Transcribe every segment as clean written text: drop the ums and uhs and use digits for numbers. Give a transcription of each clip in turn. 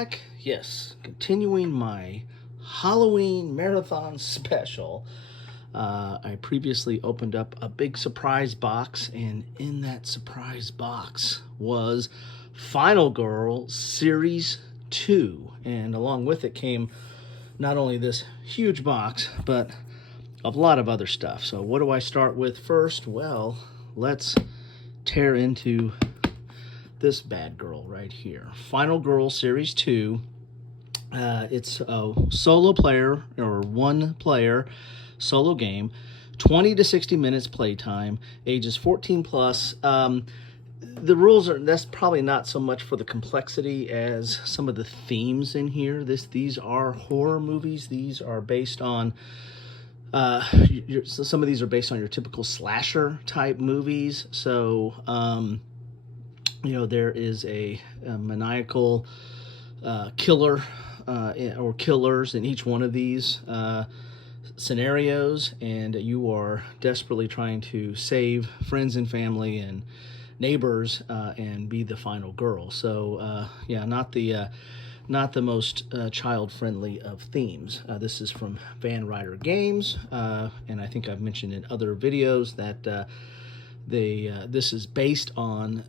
back. Yes, continuing my Halloween marathon special. I previously opened up a big surprise box, and in that surprise box was Final Girl Series 2. And along with it came not only this huge box, but a lot of other stuff. So what do I start with first? Well, let's tear into this bad girl right here. Final Girl Series 2. It's a solo player or one player solo game, 20 to 60 minutes playtime, ages 14 plus. The rules that's probably not so much for the complexity as some of the themes in here. These are horror movies. These are based on some of these are based on your typical slasher type movies. So there is a maniacal killer or killers in each one of these scenarios, and you are desperately trying to save friends and family and neighbors and be the final girl. So not the most child-friendly of themes. This is from Van Ryder Games, and I think I've mentioned in other videos that this is based on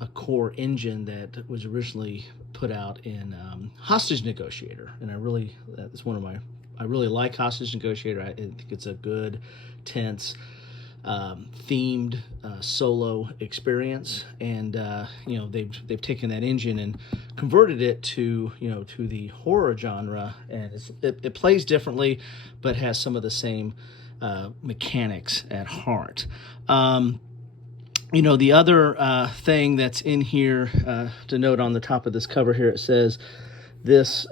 a core engine that was originally put out in Hostage Negotiator, and I really like Hostage Negotiator. I think it's a good, tense, themed solo experience, and they've taken that engine and converted it to the horror genre, and it plays differently, but has some of the same mechanics at heart. The other thing that's in here to note on the top of this cover here, it says this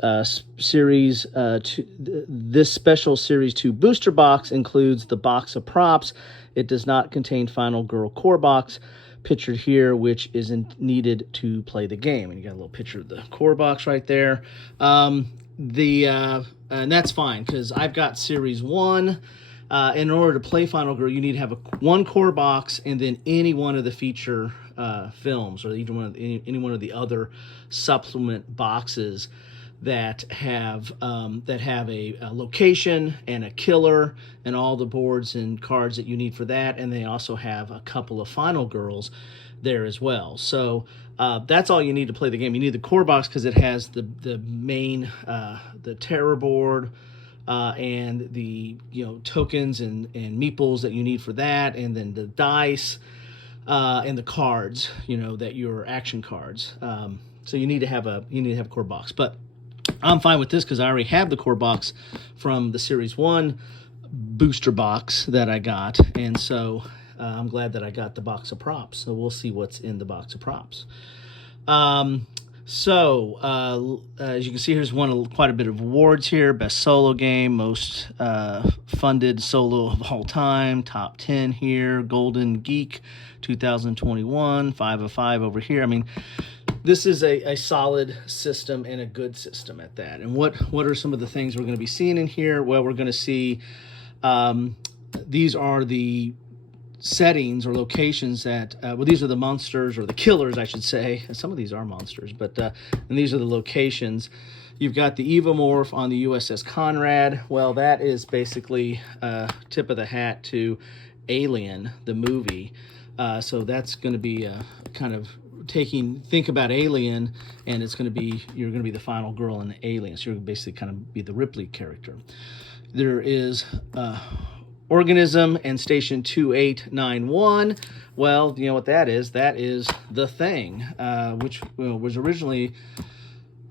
this special Series 2 booster box includes the box of props. It does not contain Final Girl core box pictured here, which isn't needed to play the game. And you got a little picture of the core box right there. And that's fine because I've got Series 1. In order to play Final Girl, you need to have one core box and then any one of the feature films or any one of the other supplement boxes that have a location and a killer and all the boards and cards that you need for that, and they also have a couple of Final Girls there as well. So that's all you need to play the game. You need the core box because it has the main the terror board. And the tokens and meeples that you need for that, and then the dice and the cards, that your action cards. So you need to have a core box. But I'm fine with this because I already have the core box from the Series 1 booster box that I got, and so I'm glad that I got the box of props. So we'll see what's in the box of props. So, as you can see, here's quite a bit of awards here. Best solo game, most funded solo of all time, top 10 here. Golden Geek 2021, 5 of 5 over here. I mean, this is a solid system and a good system at that. And what are some of the things we're going to be seeing in here? Well, we're going to see these are the settings or locations that these are the monsters or the killers, I should say. Some of these are monsters, but and these are the locations. You've got the Evomorph on the USS Conrad. Well, that is basically tip of the hat to Alien, the movie. So that's going to be kind of think about Alien, and you're going to be the final girl in Alien. So you're basically kind of be the Ripley character. There is Organism and Station 2891. Well, you know what that is? That is The Thing, which was originally,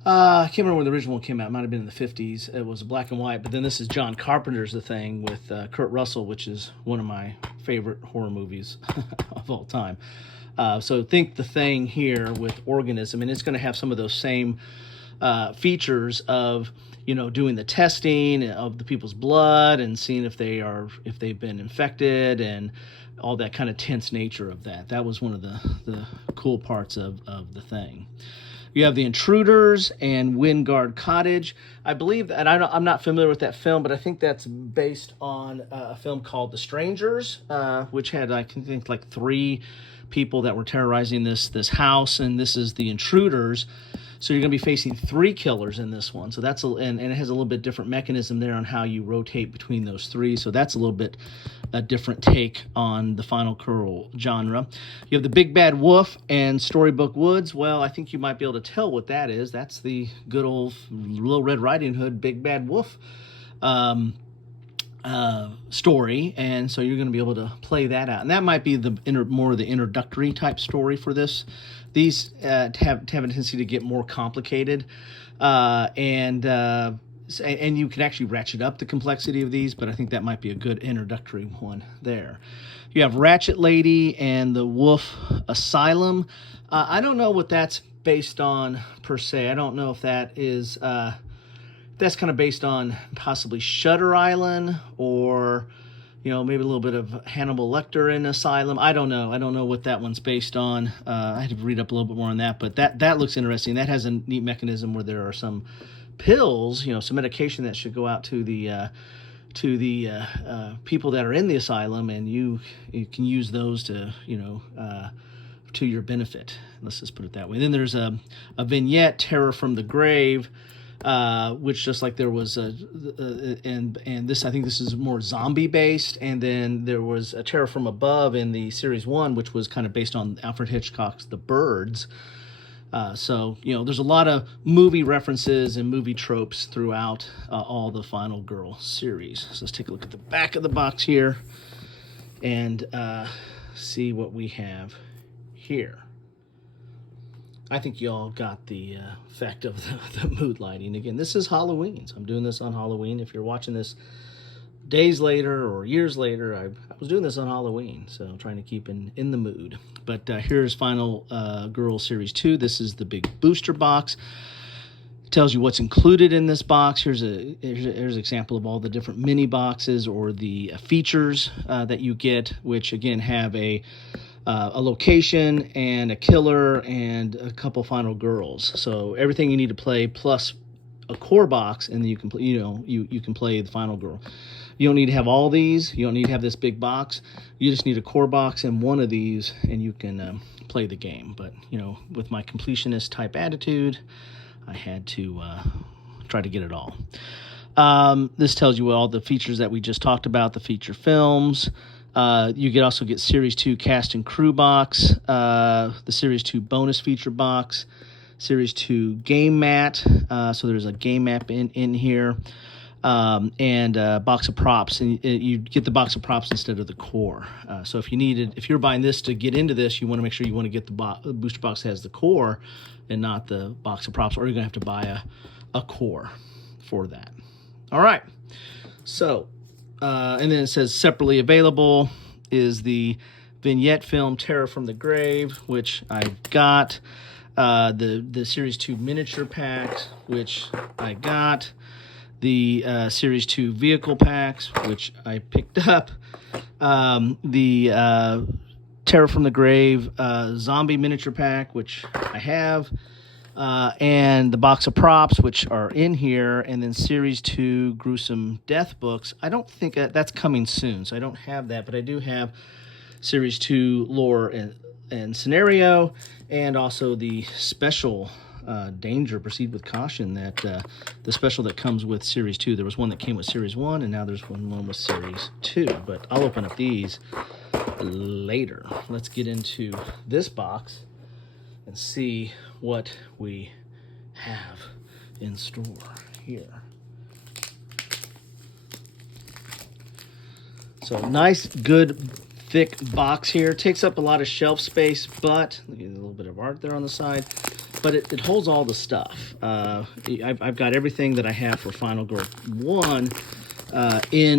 I can't remember when the original one came out. It might have been in the 50s. It was black and white. But then this is John Carpenter's The Thing with Kurt Russell, which is one of my favorite horror movies of all time. So think The Thing here with Organism, and it's going to have some of those same features of doing the testing of the people's blood and seeing if they've been infected and all that kind of tense nature of that. That was one of the cool parts of The Thing. You have The Intruders and Wingard Cottage. I believe that, I'm not familiar with that film, but I think that's based on a film called The Strangers, which had, I think, like 3 people that were terrorizing this house, and this is the intruders. So you're going to be facing 3 killers in this one. So that's and it has a little bit different mechanism there on how you rotate between those 3. So that's a little bit a different take on the Final Girl genre. You have the Big Bad Wolf and Storybook Woods. Well, I think you might be able to tell what that is. That's the good old Little Red Riding Hood Big Bad Wolf story, and so you're going to be able to play that out, and that might be the more of the introductory type story for this. These have a tendency to get more complicated, and you can actually ratchet up the complexity of these, but I think that might be a good introductory one there. You have Ratchet Lady and the Wolf Asylum. I don't know what that's based on per se. I don't know if that is that's kind of based on possibly Shutter Island, or maybe a little bit of Hannibal Lecter in Asylum. I don't know what that one's based on. I had to read up a little bit more on that, but that looks interesting. That has a neat mechanism where there are some pills, some medication that should go out to the people that are in the asylum, and you can use those to to your benefit. Let's just put it that way. Then there's a vignette, Terror from the Grave, which just like there was and this, I think this is more zombie based, and then there was a Terror from Above in the series 1, which was kind of based on Alfred Hitchcock's The Birds. So there's a lot of movie references and movie tropes throughout all the Final Girl series. So let's take a look at the back of the box here and see what we have here. I think y'all got the effect of the mood lighting. Again, this is Halloween, so I'm doing this on Halloween. If you're watching this days later or years later, I was doing this on Halloween, so I'm trying to keep in the mood. But here's Final Girl Series 2. This is the big booster box. It tells you what's included in this box. Here's an example of all the different mini boxes or the features that you get, which again have a location and a killer and a couple final girls. So everything you need to play plus a core box, and then you can you can play the Final Girl. You don't need to have all these. You don't need to have this big box. You just need a core box and one of these, and you can play the game. But with my completionist type attitude, I had to try to get it all. This tells you all the features that we just talked about, the feature films. You could also get Series 2 cast and crew box, the Series 2 bonus feature box, Series 2 game mat. So there's a game map in here, and a box of props. And you get the box of props instead of the core. So if you're buying this to get into this, you want to make sure you want to get the booster box that has the core and not the box of props, or you're going to have to buy a core for that. All right. So, and then it says separately available is the vignette film Terror from the Grave, which I've got. The Series 2 miniature packs, which I got. The Series 2 vehicle packs, which I picked up. The Terror from the Grave zombie miniature pack, which I have. And the box of props, which are in here, and then Series 2 gruesome death books. I don't think that's coming soon, so I don't have that, but I do have Series 2 lore and scenario, and also the special Danger, Proceed with Caution, that the special that comes with Series 2. There was one that came with Series 1, and now there's one with Series 2, but I'll open up these later. Let's get into this box and see what we have in store here. So nice, good, thick box here. Takes up a lot of shelf space, but look at a little bit of art there on the side. But it holds all the stuff. I've got everything that I have for Final Girl 1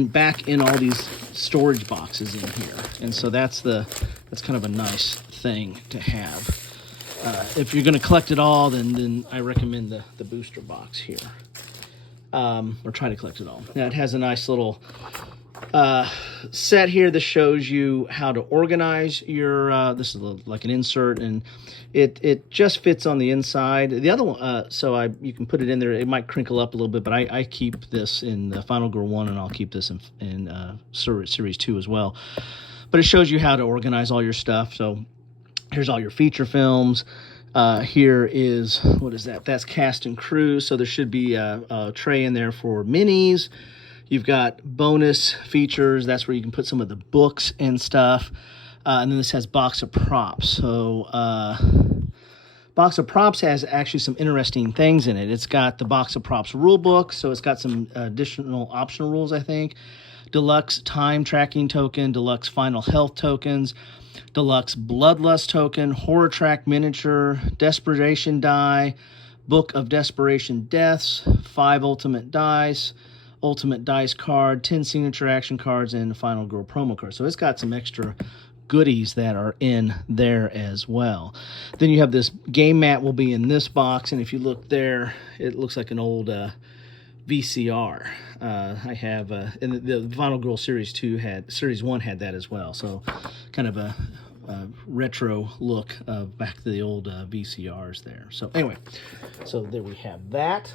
back in all these storage boxes in here, and so that's kind of a nice thing to have. If you're going to collect it all, then I recommend the booster box here, or try to collect it all. Now it has a nice little set here that shows you how to organize your. This is like an insert, and it just fits on the inside. The other one, you can put it in there. It might crinkle up a little bit, but I keep this in the Final Girl 1, and I'll keep this in Series 2 as well. But it shows you how to organize all your stuff. So Here's all your feature films. Here is, what is that? That's cast and crew. So there should be a tray in there for minis. You've got bonus features. That's where you can put some of the books and stuff. And then this has box of props. So box of props has actually some interesting things in it. It's got the box of props rule book. So it's got some additional optional rules, I think. Deluxe time tracking token, deluxe final health tokens, deluxe bloodlust token, horror track miniature, desperation die, book of desperation deaths, 5 ultimate dice card, 10 signature action cards, and the final girl promo card. So it's got some extra goodies that are in there as well. Then you have this game mat will be in this box, and if you look there, it looks like an old VCR. I have, and the Final Girl Series 1 had that as well. So kind of a retro look of back to the old VCRs there. So anyway, so there we have that.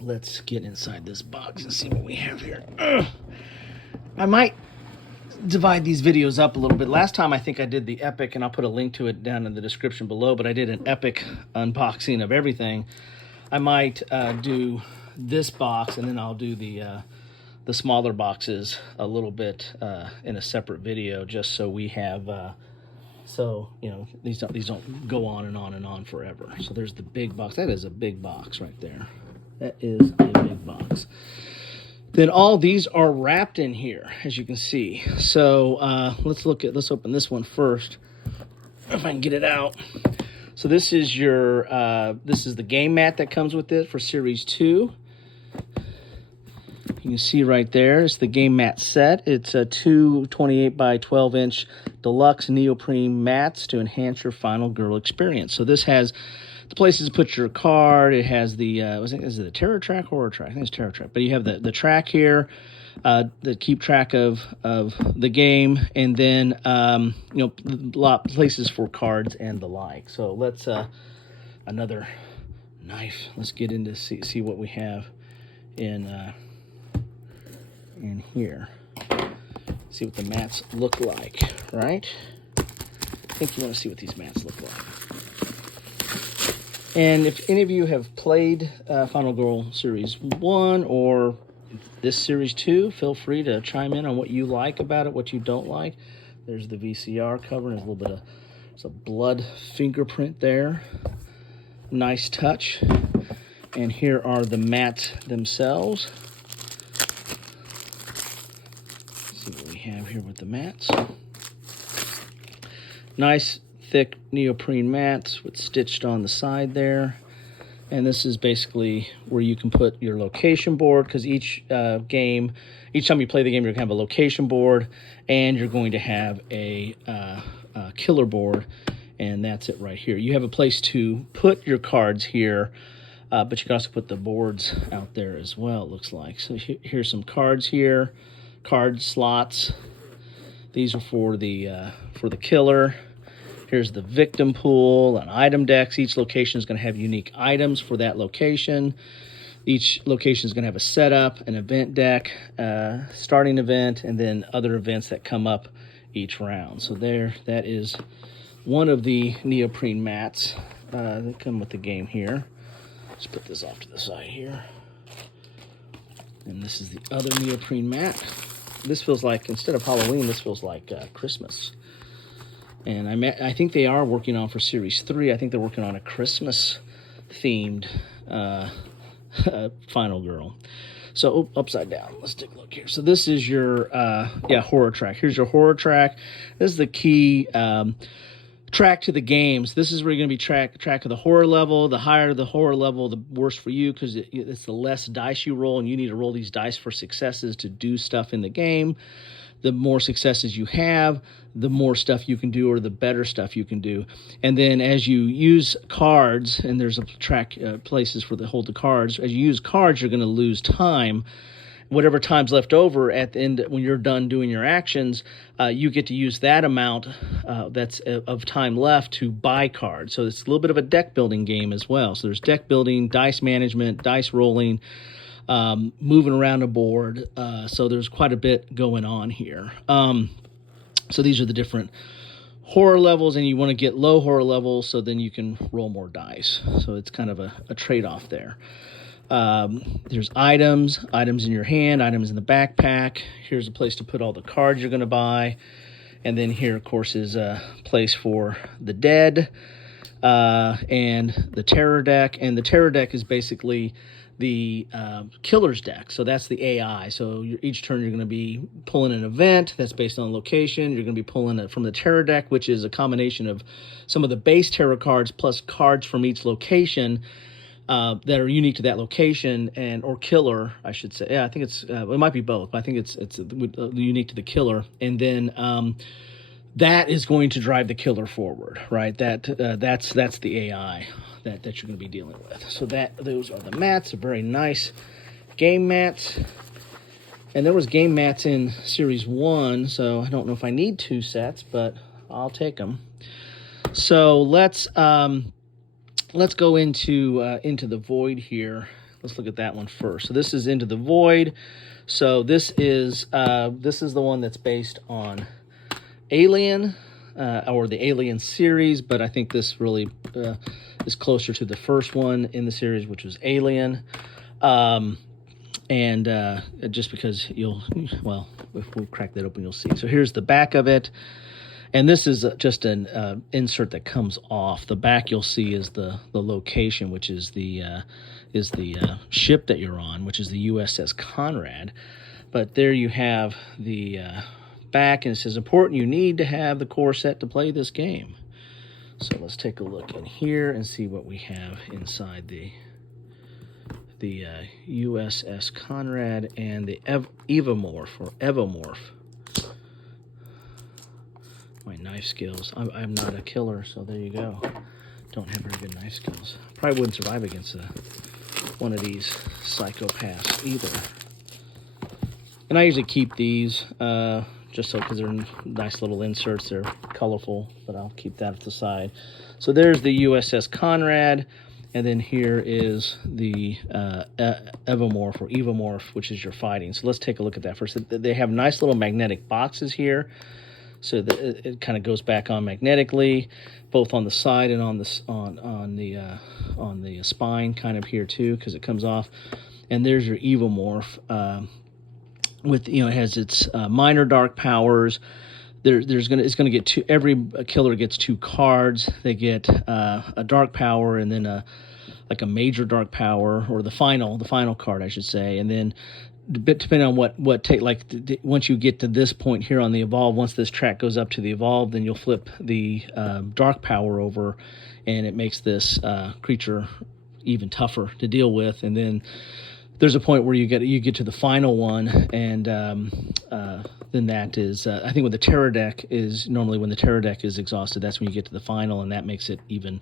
Let's get inside this box and see what we have here. I might divide these videos up a little bit. Last time I think I did the Epic, and I'll put a link to it down in the description below, but I did an Epic unboxing of everything. I might do this box, and then I'll do the smaller boxes a little bit in a separate video, just so we have so you know these don't go on and on and on forever. So there's the big box. That is a big box right there. That is a big box. Then all these are wrapped in here, as you can see. So let's open this one first, if I can get it out. So this is this is the game mat that comes with it for Series 2. You can see right there, it's the game mat set. It's a 2 28 by 12 inch deluxe neoprene mats to enhance your Final Girl experience. So this has the places to put your card. It has the is it the Terror Track, Horror Track? I think it's Terror Track. But you have the track here that keep track of the game, and then you know, a lot of places for cards and the like. So let's another knife. Let's get into see what we have in here. See what the mats look like, right? I think you want to see what these mats look like. And if any of you have played Final Girl Series 1 or this Series 2, feel free to chime in on what you like about it, what you don't like. There's the VCR cover, and there's there's a blood fingerprint there. Nice touch. And here are the mats themselves. Let's see what we have here with the mats. Nice thick neoprene mats with stitched on the side there. And this is basically where you can put your location board, because each time you play the game, you're going to have a location board, and you're going to have a killer board, and that's it right here. You have a place to put your cards here, but you can also put the boards out there as well, it looks like. So here's some cards here, card slots. These are for the killer. Here's the victim pool and item decks. Each location is going to have unique items for that location. Each location is going to have a setup, an event deck, starting event, and then other events that come up each round. So that is one of the neoprene mats that come with the game here. Let's put this off to the side here. And this is the other neoprene mat. This feels like, instead of Halloween, this feels like Christmas. And I think they are working on, for Series 3, I think they're working on a Christmas-themed Final Girl. So, upside down. Let's take a look here. So this is your, horror track. Here's your horror track. This is the key track to the games. This is where you're going to be track of the horror level. The higher the horror level, the worse for you, because it's the less dice you roll, and you need to roll these dice for successes to do stuff in the game. The more successes you have, the more stuff you can do, or the better stuff you can do. And then as you use cards, and there's a track places for hold the cards, as you use cards, you're going to lose time. Whatever time's left over at the end, when you're done doing your actions, you get to use that amount that's of time left to buy cards. So it's a little bit of a deck building game as well. So there's deck building, dice management, dice rolling, moving around a board. So there's quite a bit going on here. So these are the different horror levels, and you want to get low horror levels so then you can roll more dice. So it's kind of a trade-off there. There's items in your hand, items in the backpack. Here's a place to put all the cards you're going to buy. And then here, of course, is a place for the dead and the terror deck. And the terror deck is basically the killer's deck. So that's the AI. So each turn you're going to be pulling an event that's based on location. You're going to be pulling it from the terror deck, which is a combination of some of the base terror cards plus cards from each location that are unique to that location, and or killer, I should say. Yeah, I think it's it might be both, but I think it's unique to the killer. And then that is going to drive the killer forward, right? That's the AI that you're going to be dealing with. So those are the mats, are very nice game mats. And there was game mats in Series 1, so I don't know if I need 2 sets, but I'll take them. So let's go into the Void here. Let's look at that one first. So this is Into the Void. So this is the one that's based on Alien, or the Alien series, but I think this really is closer to the first one in the series, which was Alien. And just because if we crack that open, you'll see. So here's the back of it. And this is just an insert that comes off. The back you'll see is the location, which is the ship that you're on, which is the USS Conrad. But there you have the back, and it says, important, you need to have the core set to play this game. So let's take a look in here and see what we have inside the USS Conrad and the Evomorph, or Evomorph. My knife skills. I'm not a killer, so there you go. Don't have very good knife skills. Probably wouldn't survive against one of these psychopaths either. And I usually keep these just so, because they're nice little inserts. They're colorful, but I'll keep that to the side. So there's the USS Conrad, and then here is the Evomorph, or Evomorph, which is your fighting. So let's take a look at that first. They have nice little magnetic boxes here. So that it kind of goes back on magnetically, both on the side and on the spine, kind of here too, because it comes off. And there's your Evomorph. With it has its minor dark powers. It's gonna get two. Every killer gets 2 cards. They get a dark power, and then a major dark power, or the final card, I should say, and then. Depending on once you get to this point here on the Evolve, once this track goes up to the Evolve, then you'll flip the dark power over, and it makes this creature even tougher to deal with. And then there's a point where you get to the final one, and then that is I think with the Terror deck is normally when the Terror deck is exhausted, that's when you get to the final, and that makes it even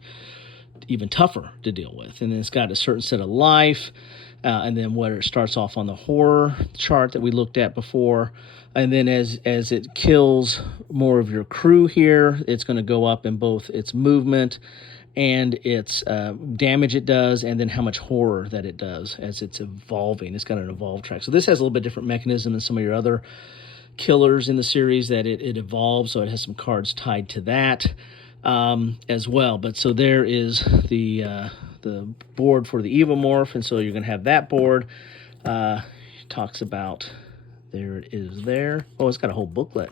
tougher to deal with. And then it's got a certain set of life. And then where it starts off on the horror chart that we looked at before. And then as it kills more of your crew here, it's going to go up in both its movement and its damage it does, and then how much horror that it does as it's evolving. It's got an evolve track. So this has a little bit different mechanism than some of your other killers in the series, that it evolves, so it has some cards tied to that as well. But so there is the board for the Evomorph, and so you're going to have that board. Talks about, there it is there. Oh, it's got a whole booklet.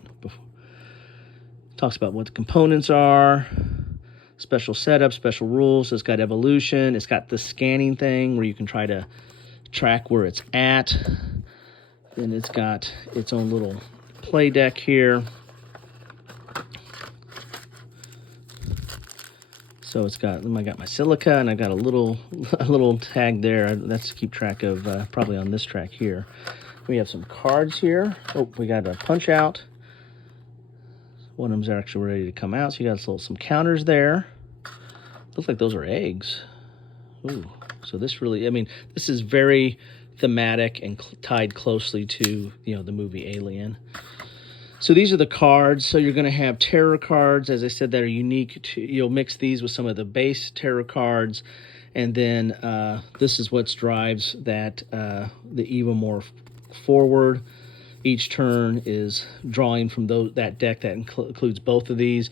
Talks about what the components are, special setup, special rules. It's got evolution. It's got the scanning thing where you can try to track where it's at. Then it's got its own little play deck here. So I got my silica, and I got a little tag there. That's to keep track of, probably on this track here. We have some cards here. Oh, we got a punch out. One of them's actually ready to come out. So you got some counters there. Looks like those are eggs. Ooh, so this is very thematic and tied closely to the movie Alien. So these are the cards. So you're going to have terror cards, as I said, that are unique to. You'll mix these with some of the base terror cards, and then this is what drives that the Evomorph forward. Each turn is drawing from that deck that includes both of these.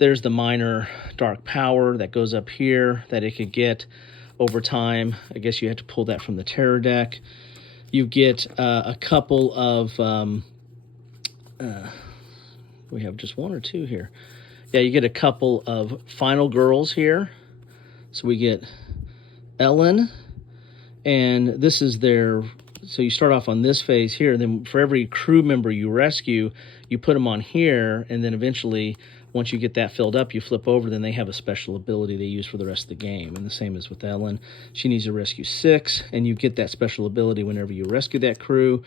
there's the minor dark power that goes up here that it could get over time. I guess you have to pull that from the terror deck. You get a couple of, we have just one or two here. Yeah, you get a couple of final girls here. So we get Ellen, and this is their, so you start off on this phase here, and then for every crew member you rescue, you put them on here, and then eventually, once you get that filled up, you flip over, then they have a special ability they use for the rest of the game. And the same as with Ellen. She needs to rescue 6, and you get that special ability whenever you rescue that crew.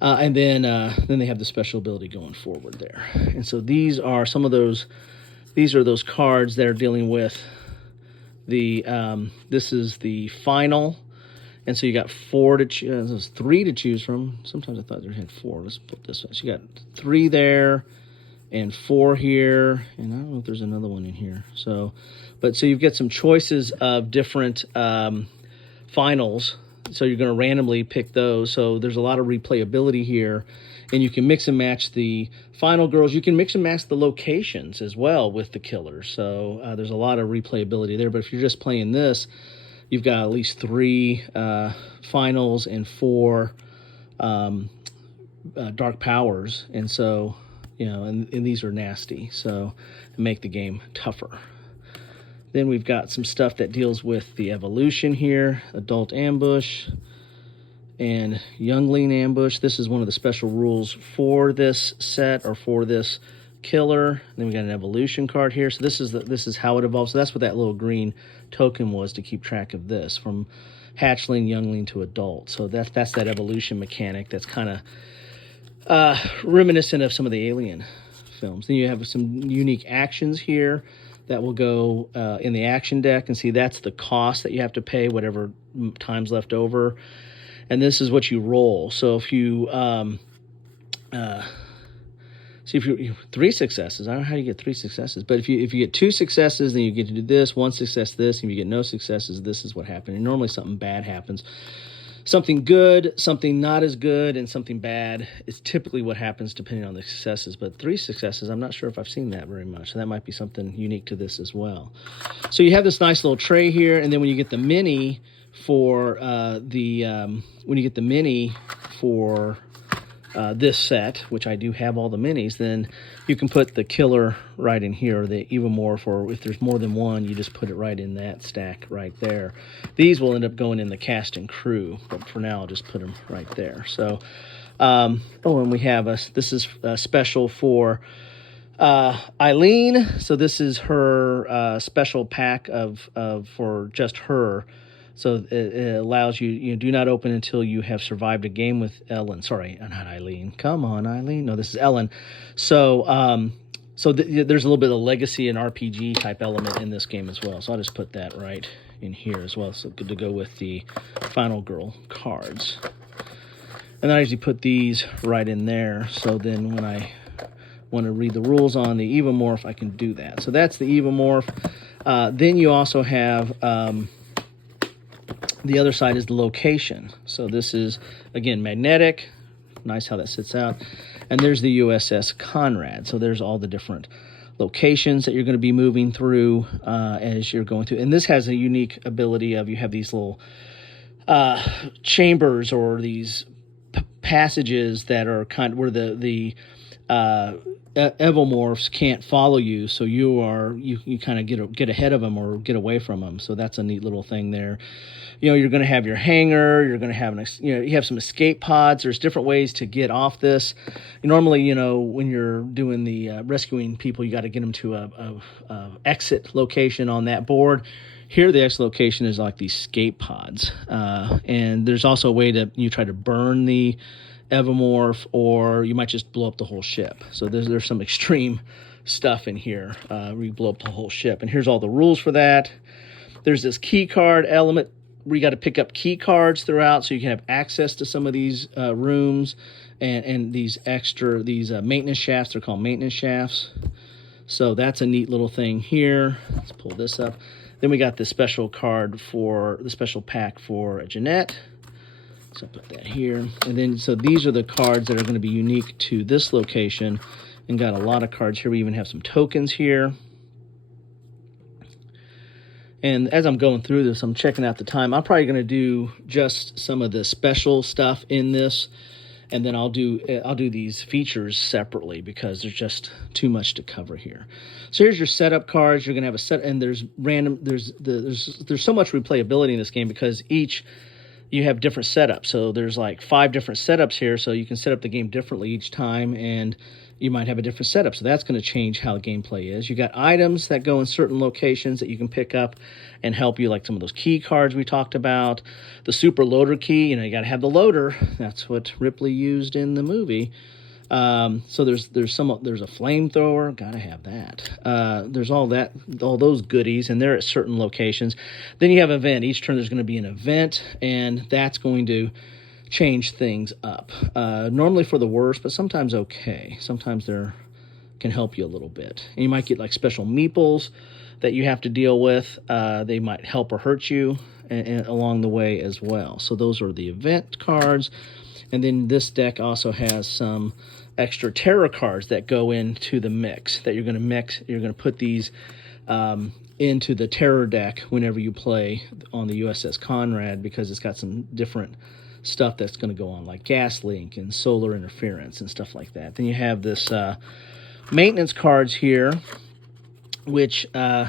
And then they have the special ability going forward there. And so these are some of those, these are those cards that are dealing with the, this is the final. And so you got 4 to choose, 3 to choose from. Sometimes I thought they had 4. Let's put this one. So you got 3 there and 4 here. And I don't know if there's another one in here. So, but so you've got some choices of different finals. So you're going to randomly pick those. So there's a lot of replayability here. And you can mix and match the final girls. You can mix and match the locations as well with the killers. So there's a lot of replayability there. But if you're just playing this, you've got at least 3 finals and 4 dark powers. And so, you know, and these are nasty. So make the game tougher. Then we've got some stuff that deals with the evolution here, adult ambush and youngling ambush. This is one of the special rules for this set or for this killer. Then we got an evolution card here. So this is how it evolves. So that's what that little green token was, to keep track of this from hatchling, youngling to adult. So that's that evolution mechanic that's kind of reminiscent of some of the Alien films. Then you have some unique actions here that will go in the action deck, and see that's the cost that you have to pay, whatever time's left over. And this is what you roll. So if you see, if you 3 successes, I don't know how you get 3 successes, but if you get 2 successes, then you get to do this, 1 success this, and if you get no successes, this is what happened. And normally something bad happens. Something good, something not as good, and something bad is typically what happens depending on the successes. But 3 successes, I'm not sure if I've seen that very much. So that might be something unique to this as well. So you have this nice little tray here, and then when you get the mini for this set, which I do have all the minis, then you can put the killer right in here, or the Evomorph, or if there's more than one, you just put it right in that stack right there. These will end up going in the cast and crew, but for now I'll just put them right there. So, and we have this is special for Eileen. So this is her special pack for just her. So it allows you do not open until you have survived a game with Ellen. Sorry, not Eileen. Come on, Eileen. No, this is Ellen. So there's a little bit of legacy and RPG type element in this game as well. So I'll just put that right in here as well. So good to go with the Final Girl cards. And then I usually put these right in there. So then when I want to read the rules on the Evomorph, I can do that. So that's the Evomorph. Then you also have... the other side is the location. So this is, again, magnetic. Nice how that sits out. And there's the USS Conrad. So there's all the different locations that you're going to be moving through as you're going through. And this has a unique ability of, you have these little chambers, or these passages that are kind of where the Evomorphs can't follow you, so you kind of get ahead of them or get away from them. So that's a neat little thing there. You know, you're going to have your hangar. You're going to have you have some escape pods. There's different ways to get off this. Normally, you know, when you're doing the rescuing people, you got to get them to a exit location on that board. Here, the exit location is like these escape pods, and there's also a way to try to burn the Evomorph, or you might just blow up the whole ship. So there's some extreme stuff in here where you blow up the whole ship. And here's all the rules for that. There's this key card element where you got to pick up key cards throughout so you can have access to some of these rooms and these maintenance shafts. They're called maintenance shafts. So that's a neat little thing here. Let's pull this up. Then we got the special card for the special pack for Jeanette. So I'll put that here. And then, so these are the cards that are going to be unique to this location. and got a lot of cards here. We even have some tokens here. And as I'm going through this, I'm checking out the time. I'm probably going to do just some of the special stuff in this, and then I'll do these features separately because there's just too much to cover here. So here's your setup cards. You're going to have a set, and there's so much replayability in this game because you have different setups. So there's like 5 different setups here, so you can set up the game differently each time, and you might have a different setup. So that's going to change how the gameplay is. You got items that go in certain locations that you can pick up and help you, like some of those key cards we talked about. The super loader key, you got to have the loader. That's what Ripley used in the movie. So there's a flamethrower, gotta have that. There's all those goodies, and they're at certain locations. Then you have event. Each turn there's going to be an event, and that's going to change things up. Normally for the worse, but sometimes okay. Sometimes they can help you a little bit. And you might get like special meeples that you have to deal with. They might help or hurt you along the way as well. So those are the event cards. And then this deck also has some extra terror cards that go into the mix that you're going to mix. You're going to put these into the terror deck whenever you play on the USS Conrad, because it's got some different stuff that's going to go on, like gas leak and solar interference and stuff like that. Then you have this maintenance cards here, which these are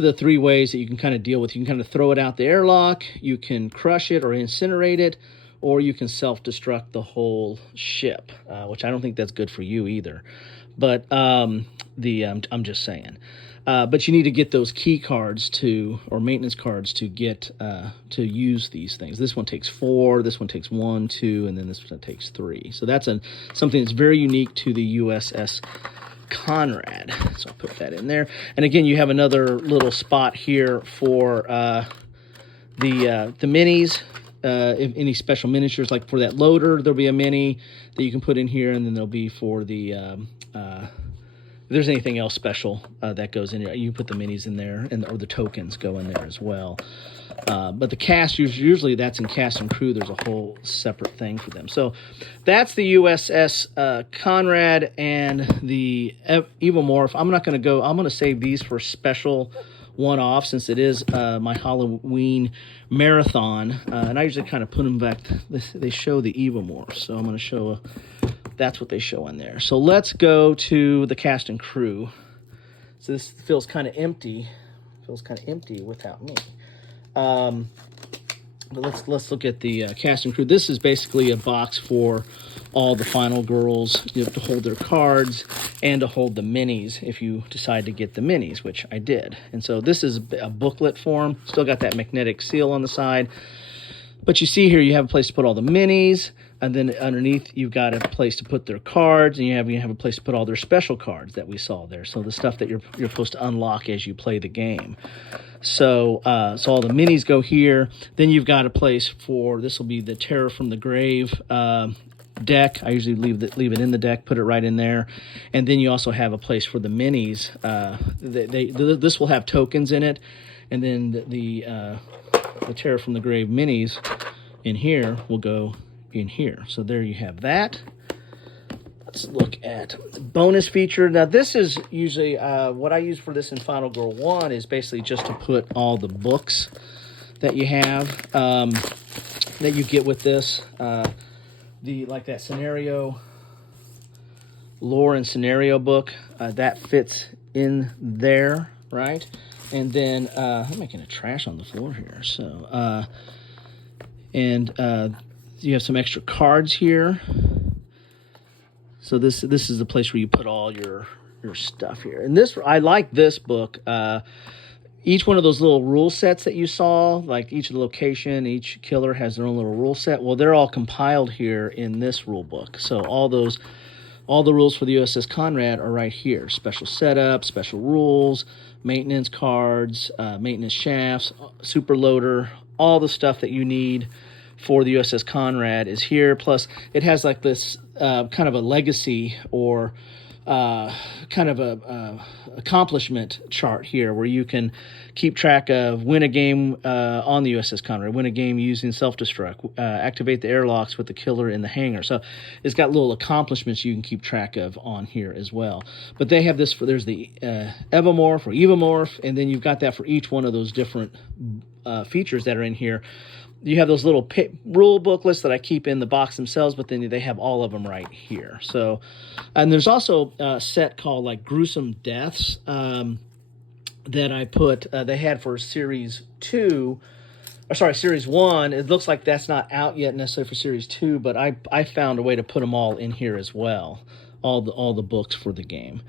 the 3 ways that you can kind of deal with. You can kind of throw it out the airlock, you can crush it or incinerate it, or you can self-destruct the whole ship, which I don't think that's good for you either. But I'm just saying. But you need to get those key cards or maintenance cards to get to use these things. This one takes 4, this one takes 1, 2, and then this one takes 3. So that's something that's very unique to the USS Conrad. So I'll put that in there. And again, you have another little spot here for the minis. If any special miniatures, like for that loader, there'll be a mini that you can put in here, and then there'll be for the if there's anything else special that goes in here, you put the minis in there, or the tokens go in there as well. But the cast, usually that's in cast and crew. There's a whole separate thing for them. So that's the USS Conrad and the Evomorph. I'm going to save these for special one-off, since it is my Halloween marathon. And I usually kind of put them back. They show the Evomorph, so I'm going to show that's what they show in there. So let's go to the cast and crew. So this feels kind of empty. Without me. But let's look at the cast and crew. This is basically a box for all the final girls. You have to hold their cards and to hold the minis if you decide to get the minis, which I did. And so this is a booklet form. Still got that magnetic seal on the side. But you see here you have a place to put all the minis, and then underneath you've got a place to put their cards, and you have a place to put all their special cards that we saw there. So the stuff that you're supposed to unlock as you play the game. So all the minis go here. Then you've got a place for, this will be the Terror from the Grave deck. I usually leave it in the deck, put it right in there. And then you also have a place for the minis. This will have tokens in it, and then the Terror from the Grave minis in here will go in here. So there you have that. Let's look at the bonus feature. Now this is usually what I use for this in Final Girl 1 is basically just to put all the books that you have that you get with this. Like that scenario lore and scenario book that fits in there, right? And then I'm making a trash on the floor here. So you have some extra cards here. So this is the place where you put all your stuff here. And I like this book. Each one of those little rule sets that you saw, like each location, each killer has their own little rule set. Well, they're all compiled here in this rule book. So all the rules for the USS Conrad are right here. Special setup, special rules, maintenance cards, maintenance shafts, super loader, all the stuff that you need for the USS Conrad is here. Plus, it has like this kind of a legacy or kind of a accomplishment chart here where you can keep track of win a game on the USS Conrad, win a game using self-destruct, activate the airlocks with the killer in the hangar. So it's got little accomplishments you can keep track of on here as well. But they have this there's the Evamorph or Evamorph, and then you've got that for each one of those different features that are in here. You have those little rule booklets that I keep in the box themselves, but then they have all of them right here. So, and there's also a set called like Gruesome Deaths that I put, they had for Series 2, or sorry, Series 1. It looks like that's not out yet necessarily for Series 2, but I found a way to put them all in here as well, all the books for the game.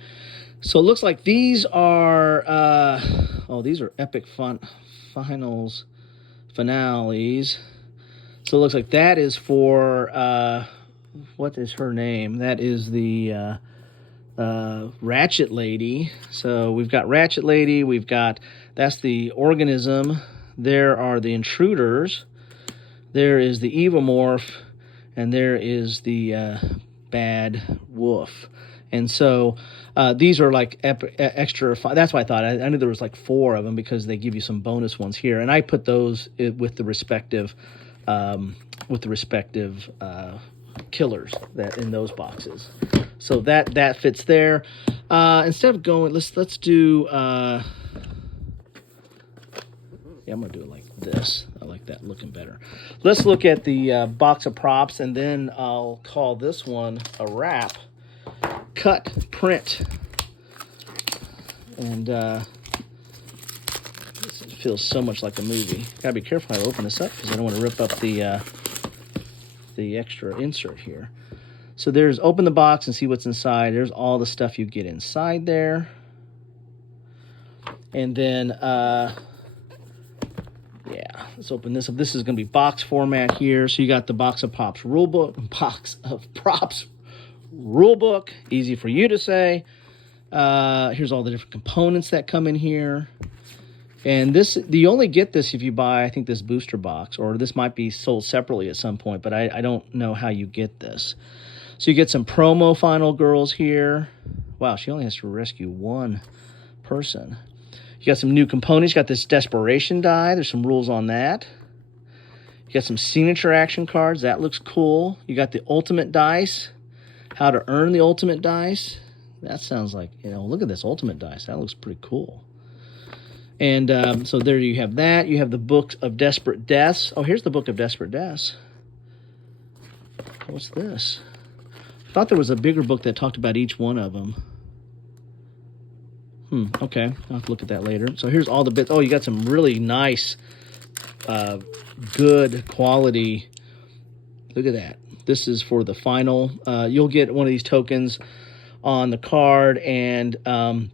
So it looks like these are, these are Epic Finals. Finales. So it looks like that is for what is her name? That is the Ratchet Lady. So we've got Ratchet Lady, that's the Organism, there are the Intruders, there is the Evamorph, and there is the Bad Wolf. And so these are like extra. That's why I thought. I knew there was like 4 of them because they give you some bonus ones here, and I put those with the respective killers that in those boxes. So that fits there. Instead of going, let's do. I'm gonna do it like this. I like that looking better. Let's look at the box of props, and then I'll call this one a wrap. Cut, print, and this feels so much like a movie. Gotta be careful how I open this up because I don't want to rip up the extra insert here. So there's open the box and see what's inside. There's all the stuff you get inside there, and then let's open this up. This is gonna be box format here. So you got the box of props rule book, easy for you to say. Here's all the different components that come in here. And you only get this if you buy, I think, this booster box, or this might be sold separately at some point, but I don't know how you get this. So you get some promo Final Girls here. Wow, she only has to rescue 1 person. You got some new components. You got this Desperation die. There's some rules on that. You got some signature action cards. That looks cool. You got the Ultimate Dice. How to earn the Ultimate Dice. That sounds like, look at this Ultimate Dice. That looks pretty cool. And so there you have that. You have the Book of Desperate Deaths. Oh, here's the Book of Desperate Deaths. What's this? I thought there was a bigger book that talked about each one of them. Okay. I'll have to look at that later. So here's all the bits. Oh, you got some really nice, good quality. Look at that. This is for the final. You'll get one of these tokens on the card, and when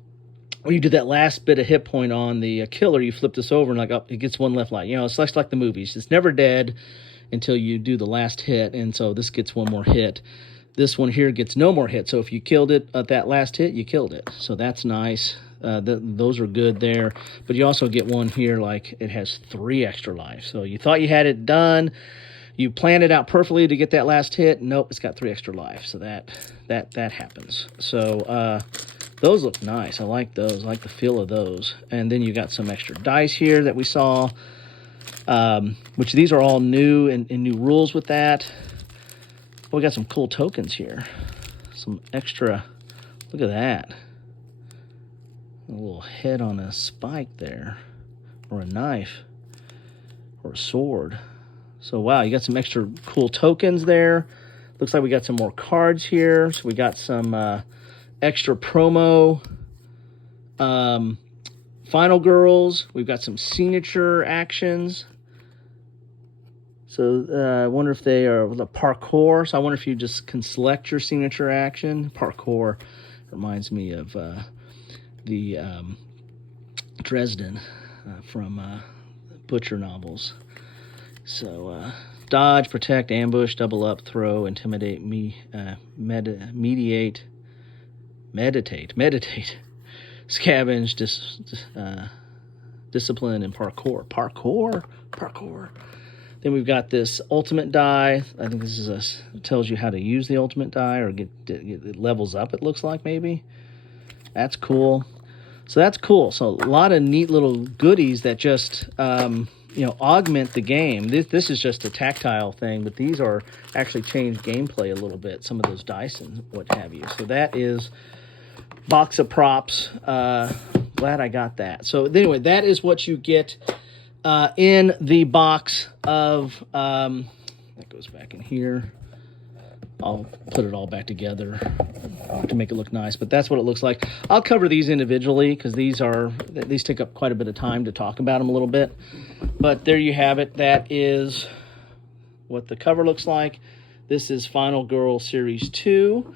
you do that last bit of hit point on the killer, you flip this over, and it gets 1 left life. It's like the movies. It's never dead until you do the last hit, and so this gets 1 more hit. This one here gets no more hit. So if you killed it at that last hit, you killed it. So that's nice. Those are good there. But you also get one here, like it has 3 extra life. So you thought you had it done. You planned it out perfectly to get that last hit. Nope, it's got 3 extra life. So that happens. So those look nice. I like those. I like the feel of those. And then you got some extra dice here that we saw, which these are all new and new rules with that. We got some cool tokens here. Some extra. Look at that. A little head on a spike there, or a knife, or a sword. So wow, you got some extra cool tokens there. Looks like we got some more cards here. So we got some extra promo Final Girls. We've got some signature actions. So I wonder if they are the parkour. So I wonder if you just can select your signature action. Parkour reminds me of the Dresden from Butcher novels. So dodge, protect, ambush, double up, throw, intimidate, meditate, scavenge, discipline, and parkour. Parkour. Then we've got this ultimate die. I think this is tells you how to use the ultimate die, or get it levels up, it looks like, maybe. That's cool. So that's cool. So a lot of neat little goodies that just augment the game. This is just a tactile thing, but these are actually change gameplay a little bit. Some of those dice and what have you. So that is box of props. Glad I got that. So anyway, that is what you get in the box of that goes back in here. I'll put it all back together to make it look nice, but that's what it looks like. I'll cover these individually because these take up quite a bit of time to talk about them a little bit. But there you have it. That is what the cover looks like. This is Final Girl Series 2,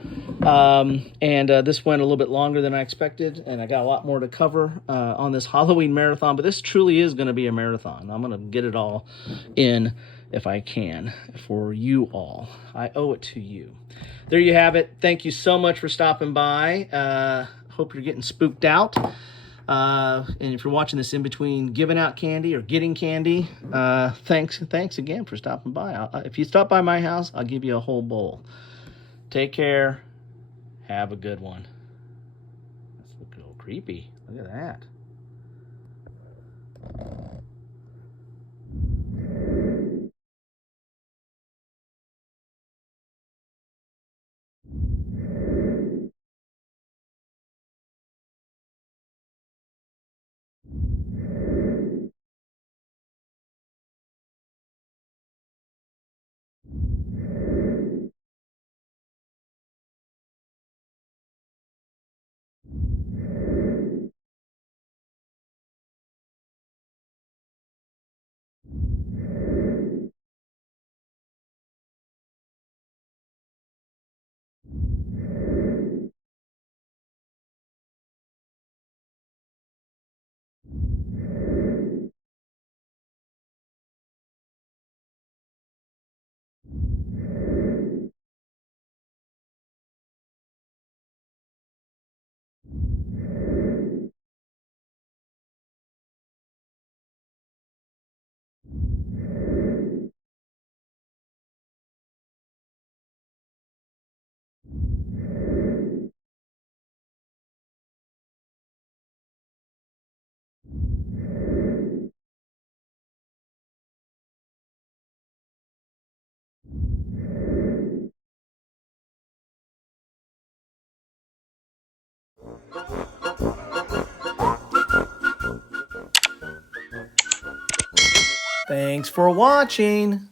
and this went a little bit longer than I expected, and I got a lot more to cover on this Halloween marathon, but this truly is going to be a marathon. I'm going to get it all in if I can for you all. I owe it to you. There you have it. Thank you so much for stopping by. Hope you're getting spooked out. And if you're watching this in between giving out candy or getting candy, thanks again for stopping by. If you stop by my house, I'll give you a whole bowl. Take care. Have a good one. That's looking a little creepy. Look at that. Thanks for watching.